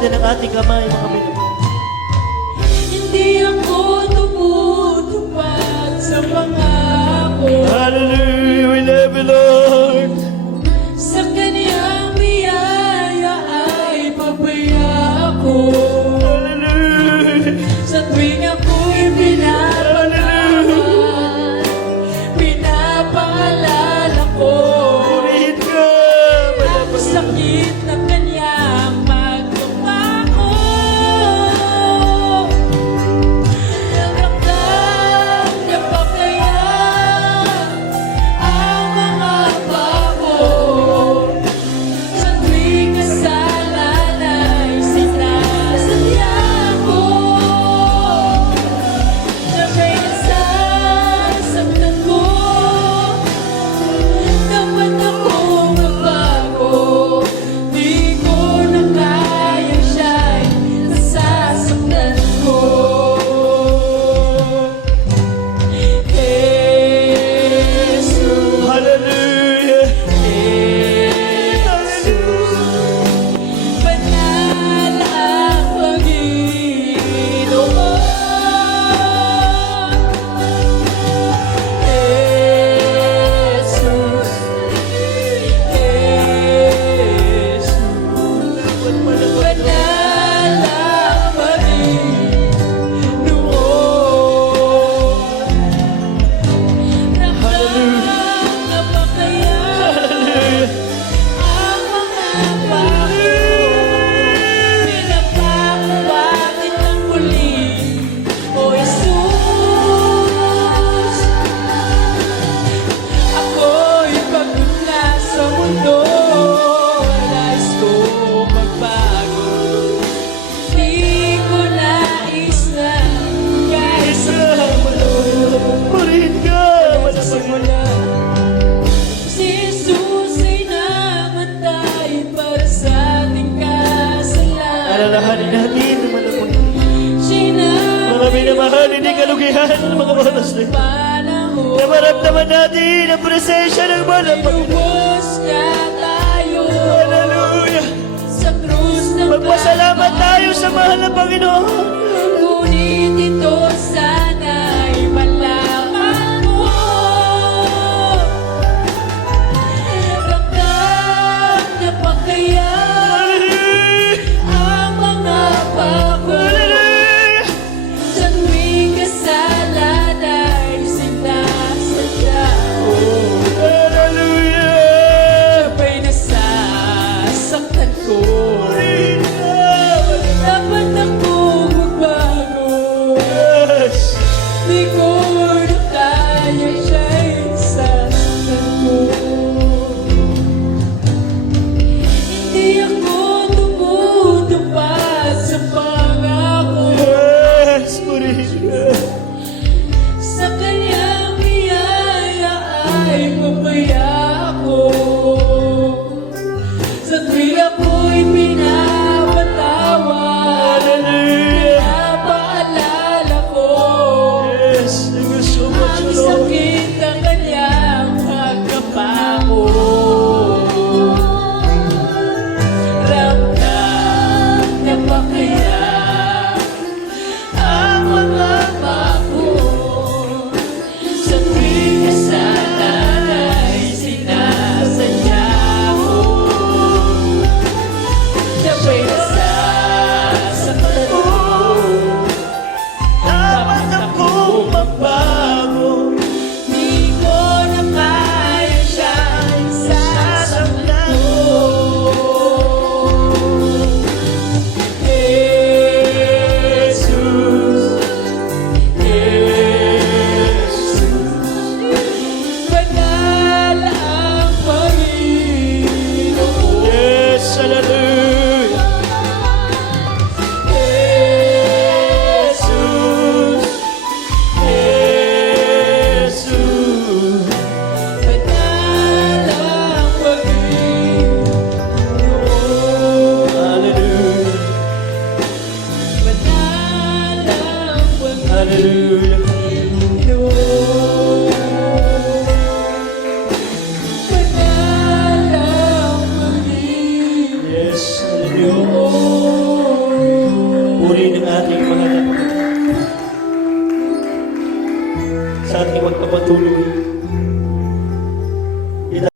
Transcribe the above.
natin ang ating kamay, mga minamahal. Hindi ako tumutupad sa pangako. Hallelujah, we love you, Lord. Sa Kanyang biyaya ay papaya ako. Hallelujah. Sa tuwing ako'y pinapangalaman, pinapaalala ko Purihin ka, ang sakit na Kanyang magpapako. Naramdam niya pa kaya ang mga pako? Sa tuwing kasalan ay sinasadya ko. Sabay nasasaktan ko, dapat akong magbago. Di ko na kaya siya'y nasasaktan ko. Jesus, Hallelujah. Jesus, banal ang Panginoon. Jesus, Jesus, banal ang Panginoon. Ramdam na ba kaya ang mga pako? Pinapako bakit ang muli? O Jesus, ako'y pagod na sa mundo. Nais ko magbago. Di ko nais na kahit sa mulo. Purihin ka, Sa simula, si Jesus ay namatay para sa ating kasalanan. alalahanin natin ang malaking mga Sinabay minamahal, hindi kalugihan ng mga oras na ito. panahon, Na maramdaman natin ang presensya ng mahal ng Panginoon. lubos ka tayo Hallelujah. sa krus ng Magpasalamat tayo sa mahal ng Panginoon. ngunit ito sana'y malaman mo. Ramdam niya pa kaya ang mga pako? Hallelujah. Sa tuwing kasalan ay sinasadya ko. Hallelujah. Sabay nasasaktan ko, Purihin ka. dapat akong magbago. Yes. Di ko na kaya siya'y sasaktan ko. Hindi ako tumutupad sa pangako. Yes. Purihin ka. Sa Kanyang biyaya ay papaya ako. Sa tuwing ako'y pinapatawad, Hallelujah. pinapaalala ko Yes. Thank you so much, ang Lord. sakit ng Kanyang pagkapako. Ramdam niya pa kaya ang mga pako? Sa tuwing kasalan ay sinasadya ko. Sabay nasasaktan ko, Dapat akong magbago. di ko na kaya siya'y sasaktan ko. Jesus, Jesus, banal ang Panginoon. Yes. Hallelujah. Jesus, Jesus. banal ang Panginoon. Hallelujah. Banal ang Hallelujah. Panginoon. Banal ang Panginoon. Yes. Hallelujah. purihin ang ating mga Sa ating magpapatuloy